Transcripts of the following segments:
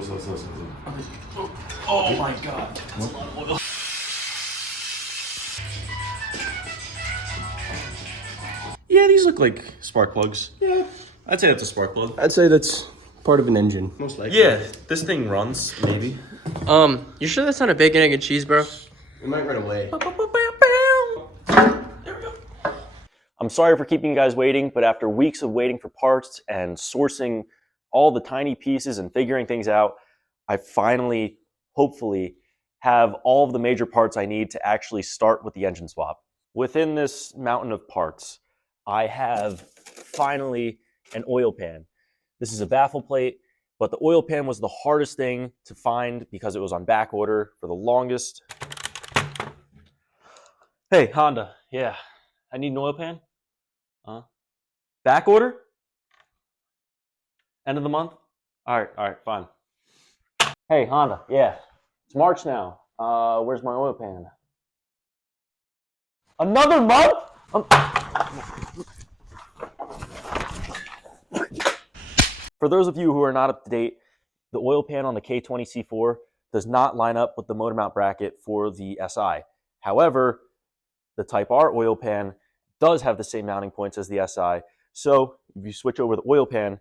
Slow. Oh my god. That's a lot of oil. Yeah, these look like spark plugs. Yeah. I'd say that's a spark plug. I'd say that's part of an engine. Most likely. Yeah, this thing runs, maybe. You sure that's not a bacon, egg, and cheese, bro? It might run away. There we go. I'm sorry for keeping you guys waiting, but after weeks of waiting for parts and sourcing all the tiny pieces and figuring things out, I finally, hopefully, have all of the major parts I need to actually start with the engine swap. Within this mountain of parts, I have finally an oil pan. This is a baffle plate, but the oil pan was the hardest thing to find because it was on back order for the longest. Hey, Honda, yeah, I need an oil pan. Back order? End of the month? All right, fine. Hey, Honda, yeah, it's March now. Where's my oil pan? Another month? For those of you who are not up to date, the oil pan on the K20C4 does not line up with the motor mount bracket for the SI. However, the Type R oil pan does have the same mounting points as the SI, so if you switch over the oil pan,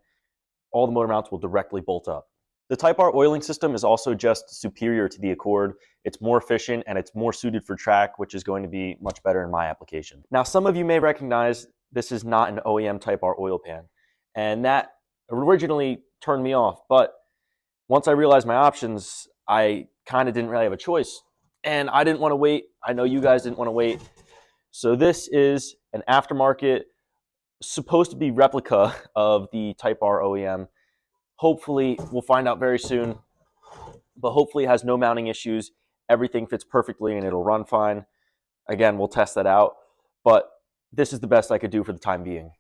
all the motor mounts will directly bolt up. The Type R oiling system is also just superior to the Accord. It's more efficient and it's more suited for track, which is going to be much better in my application. Now, some of you may recognize this is not an OEM Type R oil pan, and that originally turned me off, but once I realized my options, I kind of didn't really have a choice, and I didn't want to wait. I know you guys didn't want to wait. So this is an aftermarket, supposed to be replica of the Type R OEM. Hopefully, we'll find out very soon, but hopefully it has no mounting issues. Everything fits perfectly and it'll run fine. Again, we'll test that out, but this is the best I could do for the time being.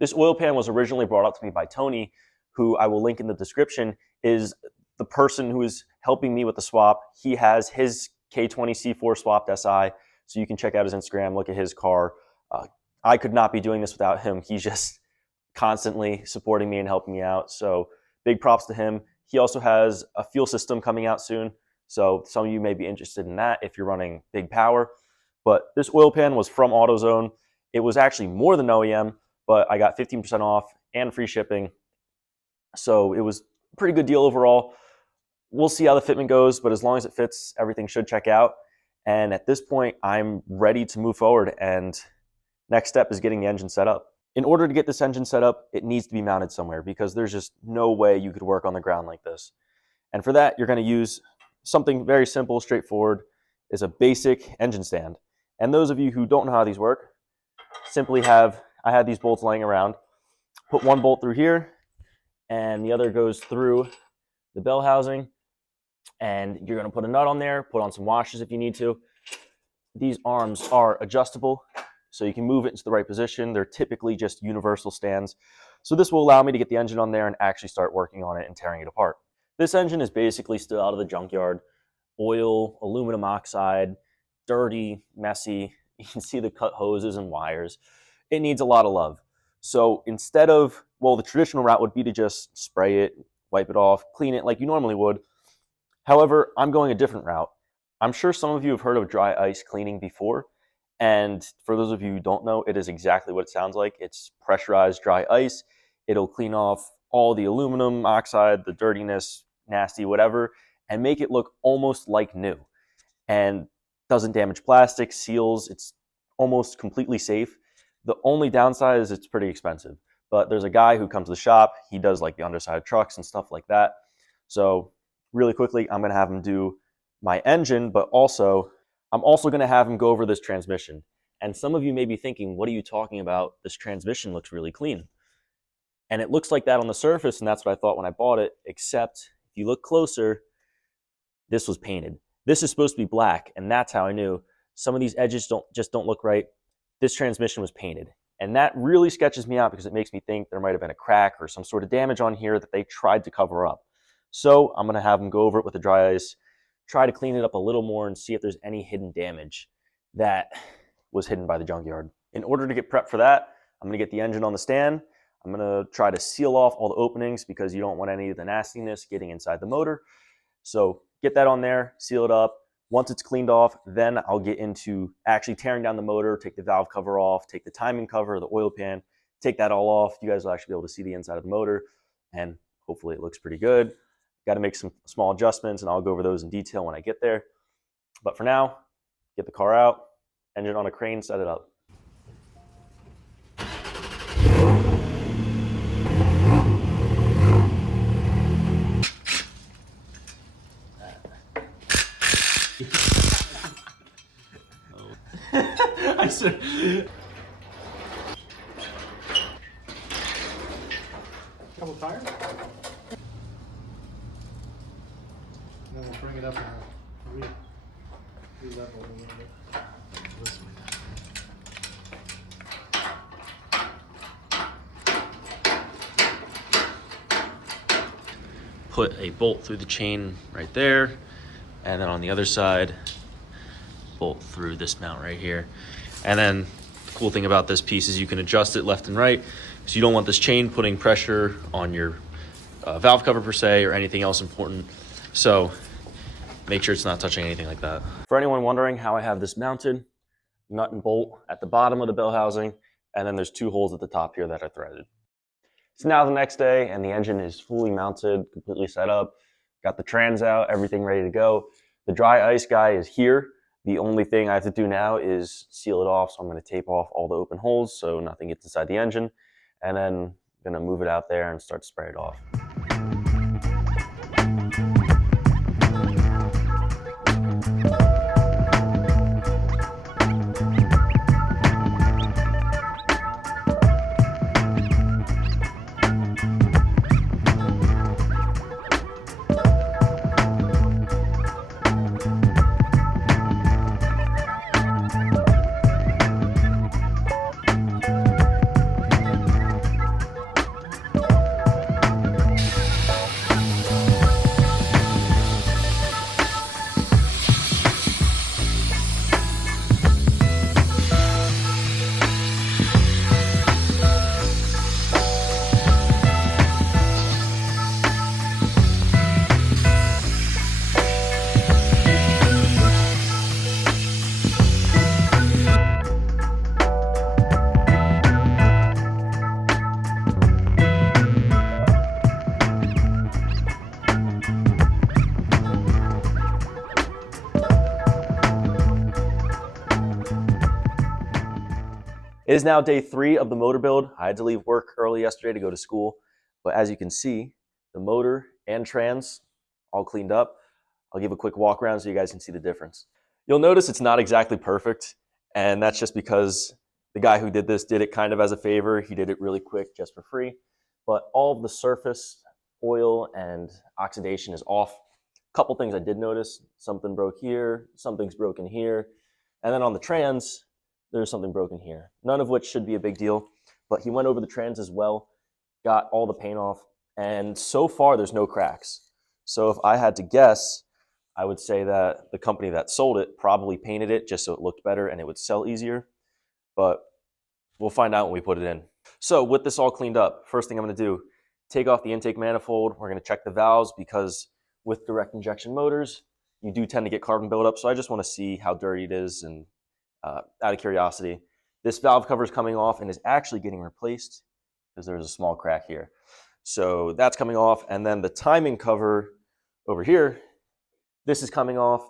This oil pan was originally brought up to me by Tony, who I will link in the description, is the person who is helping me with the swap. He has his K20C4 swapped SI, so you can check out his Instagram, look at his car. I could not be doing this without him. He's just constantly supporting me and helping me out, so big props to him. He also has a fuel system coming out soon, so some of you may be interested in that if you're running big power. But this oil pan was from AutoZone. It was actually more than OEM, but I got 15% off and free shipping. So it was a pretty good deal overall. We'll see how the fitment goes, but as long as it fits, everything should check out. And at this point, I'm ready to move forward, and next step is getting the engine set up. In order to get this engine set up, it needs to be mounted somewhere because there's just no way you could work on the ground like this. And for that, you're going to use something very simple, straightforward, is a basic engine stand. And those of you who don't know how these work, simply I had these bolts laying around. Put one bolt through here, and the other goes through the bell housing. And you're going to put a nut on there, put on some washers if you need to. These arms are adjustable, so you can move it into the right position. They're typically just universal stands. So this will allow me to get the engine on there and actually start working on it and tearing it apart. This engine is basically still out of the junkyard. Oil, aluminum oxide, dirty, messy. You can see the cut hoses and wires. It needs a lot of love. So instead of, well, the traditional route would be to just spray it, wipe it off, clean it like you normally would. However, I'm going a different route. I'm sure some of you have heard of dry ice cleaning before. And for those of you who don't know, it is exactly what it sounds like. It's pressurized dry ice. It'll clean off all the aluminum oxide, the dirtiness, nasty, whatever, and make it look almost like new. And doesn't damage plastic, seals. It's almost completely safe. The only downside is it's pretty expensive. But there's a guy who comes to the shop. He does like the underside of trucks and stuff like that. So really quickly, I'm going to have him do my engine, but I'm also going to have him go over this transmission. And some of you may be thinking, what are you talking about? This transmission looks really clean. And it looks like that on the surface, and that's what I thought when I bought it, except if you look closer, this was painted. This is supposed to be black, and that's how I knew. Some of these edges just don't look right. This transmission was painted. And that really sketches me out because it makes me think there might have been a crack or some sort of damage on here that they tried to cover up. So I'm going to have them go over it with the dry ice, try to clean it up a little more and see if there's any hidden damage that was hidden by the junkyard. In order to get prepped for that, I'm going to get the engine on the stand. I'm I'm going to try to seal off all the openings because you don't want any of the nastiness getting inside the motor. So get that on there, seal it up. Once it's cleaned off, then I'll get into actually tearing down the motor, take the valve cover off, take the timing cover, the oil pan, take that all off. You guys will actually be able to see the inside of the motor, and hopefully it looks pretty good. Got to make some small adjustments, and I'll go over those in detail when I get there. But for now, get the car out, engine on a crane, set it up. I said. Couple tires? And then we'll bring it up and re-level a little bit. This way. Put a bolt through the chain right there, and then on the other side, bolt through this mount right here. And then the cool thing about this piece is you can adjust it left and right, so you don't want this chain putting pressure on your valve cover per se or anything else important. So make sure it's not touching anything like that. For anyone wondering how I have this mounted, nut and bolt at the bottom of the bell housing, and then there's 2 holes at the top here that are threaded. So now the next day, and the engine is fully mounted, completely set up, got the trans out, everything ready to go. The dry ice guy is here. The only thing I have to do now is seal it off, so I'm going to tape off all the open holes so nothing gets inside the engine, and then I'm going to move it out there and start to spray it off. It is now day 3 of the motor build. I had to leave work early yesterday to go to school, but as you can see, the motor and trans all cleaned up. I'll give a quick walk around so you guys can see the difference. You'll notice it's not exactly perfect, and that's just because the guy who did this did it kind of as a favor. He did it really quick just for free, but all of the surface oil and oxidation is off. A couple things I did notice: something broke here, something's broken here, and then on the trans, there's something broken here. None of which should be a big deal, but he went over the trans as well, got all the paint off, and so far there's no cracks. So if I had to guess, I would say that the company that sold it probably painted it just so it looked better and it would sell easier, but we'll find out when we put it in. So with this all cleaned up, first thing I'm gonna do, take off the intake manifold. We're gonna check the valves because with direct injection motors, you do tend to get carbon buildup. So I just wanna see how dirty it is, and out of curiosity, this valve cover is coming off and is actually getting replaced because there's a small crack here. So that's coming off, and then the timing cover over here, this is coming off,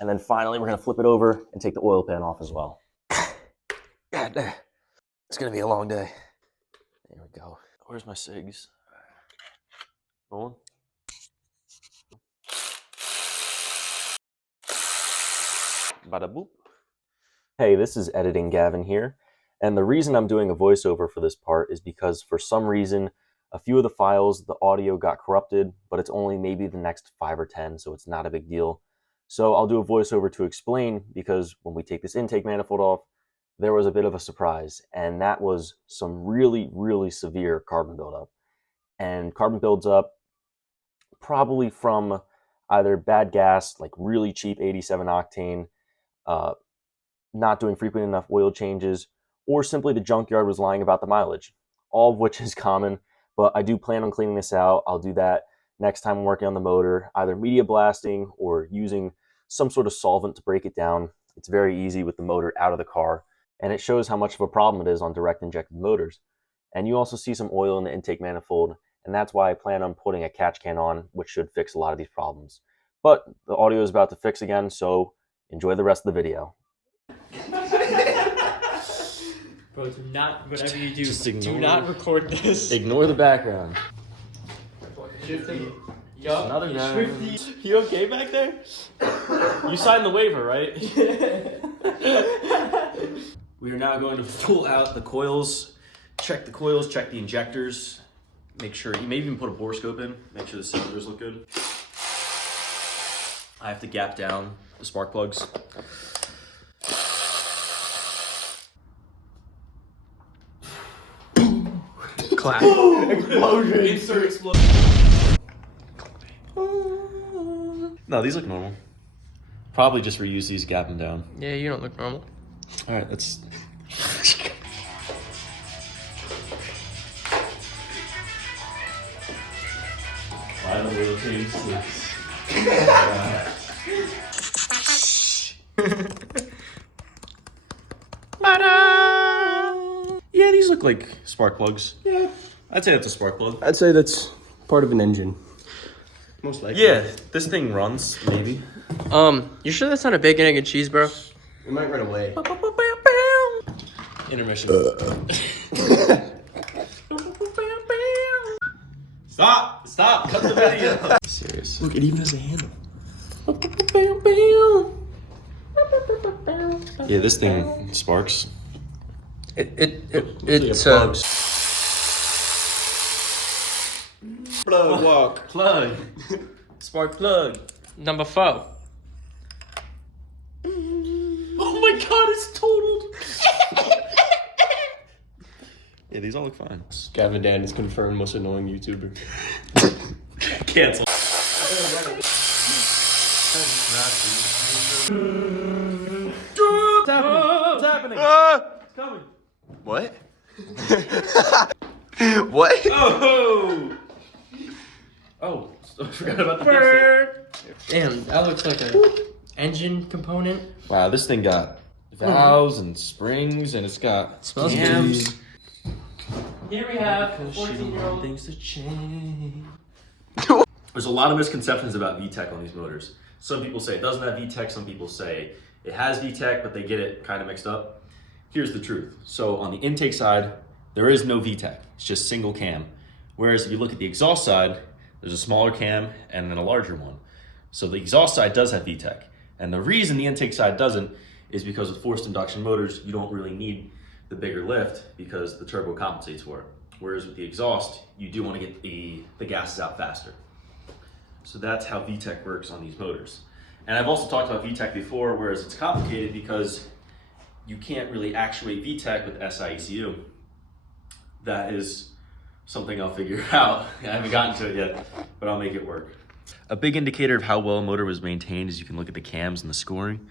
and then finally we're gonna flip it over and take the oil pan off as well. God damn, it's gonna be a long day. There we go. Where's my cigs? Rolling. Bada boop. Hey, this is Editing Gavin here, and the reason I'm doing a voiceover for this part is because for some reason, a few of the files, the audio got corrupted, but it's only maybe the next 5 or 10, so it's not a big deal. So I'll do a voiceover to explain, because when we take this intake manifold off, there was a bit of a surprise, and that was some really, really severe carbon buildup. And carbon builds up probably from either bad gas, like really cheap 87 octane, not doing frequent enough oil changes, or simply the junkyard was lying about the mileage. all of which is common, but I do plan on cleaning this out. I'll do that next time I'm working on the motor, either media blasting or using some sort of solvent to break it down. It's very easy with the motor out of the car, and it shows how much of a problem it is on direct injected motors. And you also see some oil in the intake manifold, and that's why I plan on putting a catch can on, which should fix a lot of these problems. But the audio is about to fix again, so enjoy the rest of the video. Bro, do not, whatever you do, Just ignore do not record this. Ignore the background. Yup. Another guy. You okay back there? You signed the waiver, right? We are now going to pull out the coils, check the coils, check the injectors, make sure, you may even put a bore scope in, make sure the cylinders look good. I have to gap down the spark plugs. Clap. Explosion! Insert explosion. No, these look normal. Probably just reuse these, gap them down. Yeah, you don't look normal. All right, let's. Why the little change Yeah, these look like spark plugs. Yeah, I'd say that's a spark plug. I'd say that's part of an engine. Most likely. Yeah, this thing runs, maybe. You sure that's not a bacon, egg, and cheese, bro? It might run away. Intermission. Stop! Cut the video. Serious. Look, it even has a handle. Yeah, this thing sparks. It's Plug walk. Plug. Spark plug. number 4. Oh my god, it's totaled. Yeah, these all look fine. Gavin Dan is confirmed most annoying YouTuber. Cancel. What's happening? It's coming. What? What? Oh, I forgot about the dipstick. Damn, that looks like a engine component. Wow, this thing got valves and springs, and it's got Smells cams. good. Here we have 14-year-old. Things to change. There's a lot of misconceptions about VTEC on these motors. Some people say it doesn't have VTEC, some people say it has VTEC, but they get it kind of mixed up. Here's the truth. So on the intake side, there is no VTEC. It's just single cam. Whereas if you look at the exhaust side, there's a smaller cam and then a larger one. So the exhaust side does have VTEC. And the reason the intake side doesn't is because with forced induction motors, you don't really need the bigger lift because the turbo compensates for it. Whereas with the exhaust, you do want to get the gases out faster. So that's how VTEC works on these motors. And I've also talked about VTEC before, whereas it's complicated because you can't really actuate VTEC with SI-ECU. That is something I'll figure out. I haven't gotten to it yet, but I'll make it work. A big indicator of how well a motor was maintained is you can look at the cams and the scoring.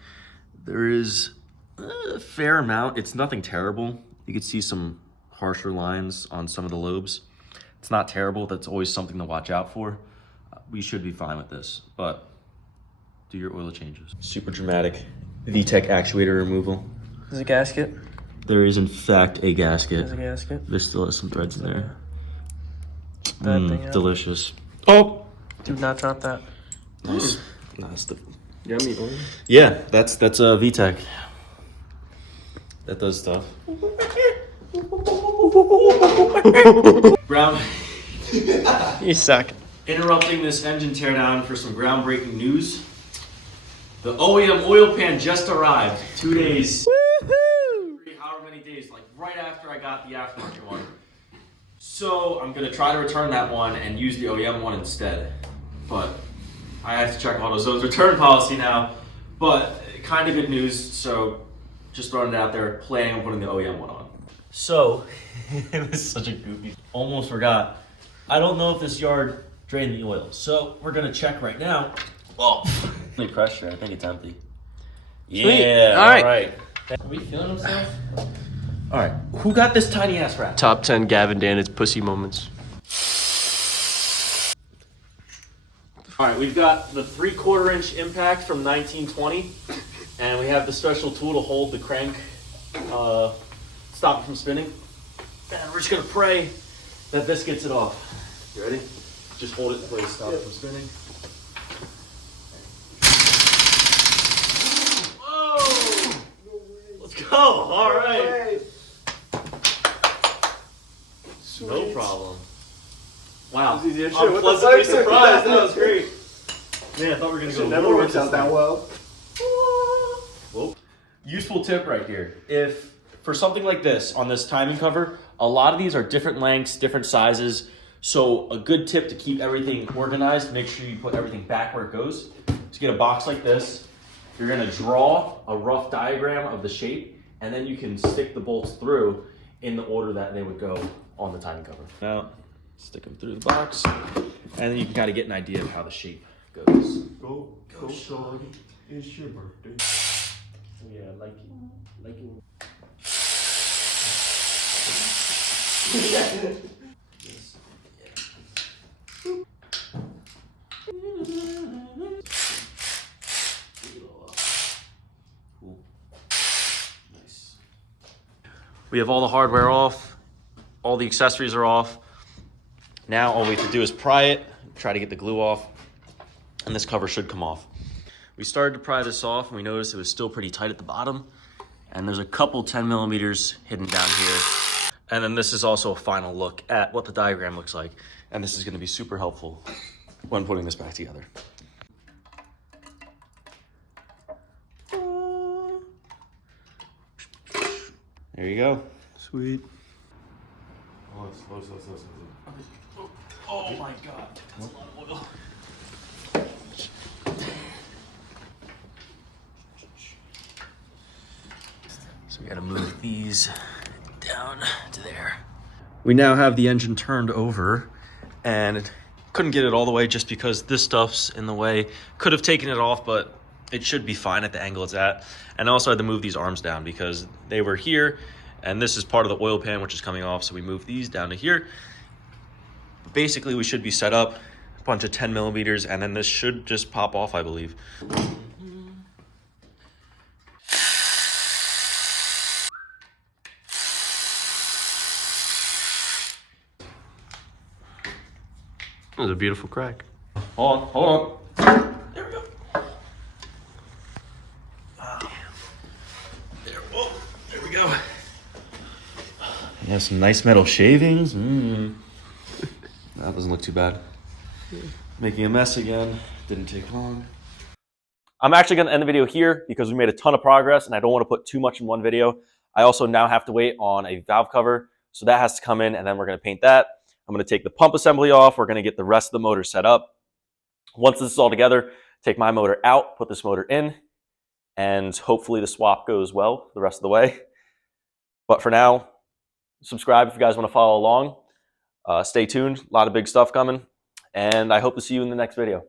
There is a fair amount. It's nothing terrible. You can see some harsher lines on some of the lobes. It's not terrible. That's always something to watch out for. We should be fine with this, but do your oil changes. Super dramatic VTEC actuator removal. Is it a gasket? There is in fact a gasket. There's a gasket. There still is some threads in there. That thing out. Delicious. Oh! Do not drop that. Nice. Nice. Yummy, boy. Yeah, that's a VTEC. That does stuff. Brown. You suck. Interrupting this engine teardown for some groundbreaking news. The OEM oil pan just arrived. 2 days. However many days, like right after I got the aftermarket one. So I'm gonna try to return that one and use the OEM one instead. But I have to check AutoZone's return policy now. But kind of good news, so just throwing it out there, planning on putting the OEM one on. So, this is such a goofy, almost forgot. I don't know if this yard drained the oil, so we're gonna check right now. Oh, really pressure, I think it's empty. Sweet. Yeah, All right. all right. Are we feeling himself? All right, who got this tiny ass wrap? Top 10 Gavin Dannett's pussy moments. All right, we've got the 3/4 inch impact from 1920, and we have the special tool to hold the crank, stop it from spinning. And we're just gonna pray that this gets it off. You ready? Just hold it in place, stop it from spinning. Whoa! Let's go, all right. No problem. Wow, I'm pleasantly surprised. That was great. Man, I thought we were gonna go. Never works out that well. Whoa. Useful tip right here. If for something like this on this timing cover, a lot of these are different lengths, different sizes. So a good tip to keep everything organized, make sure you put everything back where it goes. To get a box like this, you're gonna draw a rough diagram of the shape, and then you can stick the bolts through in the order that they would go on the timing cover. Now, stick them through the box, and then you can kind of get an idea of how the shape goes. Go, shorty. It's your birthday. Yeah, like it. Cool. Nice. We have all the hardware off, all the accessories are off. Now all we have to do is pry it, try to get the glue off, and this cover should come off. We started to pry this off and we noticed it was still pretty tight at the bottom, and there's a couple 10 millimeters hidden down here. And then this is also a final look at what the diagram looks like, and this is going to be super helpful when putting this back together. There you go. Sweet. Oh, slow. Oh my God, that's a lot of oil. So we gotta move these down to there. We now have the engine turned over, and couldn't get it all the way just because this stuff's in the way. Could have taken it off, but it should be fine at the angle it's at. And I also had to move these arms down because they were here, and this is part of the oil pan which is coming off, so we moved these down to here. Basically, we should be set up, a bunch of 10 millimeters, and then this should just pop off, I believe. That was a beautiful crack. Hold on. There we go. There we go. Yeah, some nice metal shavings. That doesn't look too bad. Making a mess again. Didn't take long. I'm actually going to end the video here because we made a ton of progress and I don't want to put too much in one video. I also now have to wait on a valve cover, so that has to come in, and then we're going to paint that. I'm going to take the pump assembly off. We're going to get the rest of the motor set up. Once this is all together, take my motor out, put this motor in, and hopefully the swap goes well the rest of the way. But for now, subscribe if you guys want to follow along. Stay tuned. A lot of big stuff coming, and I hope to see you in the next video.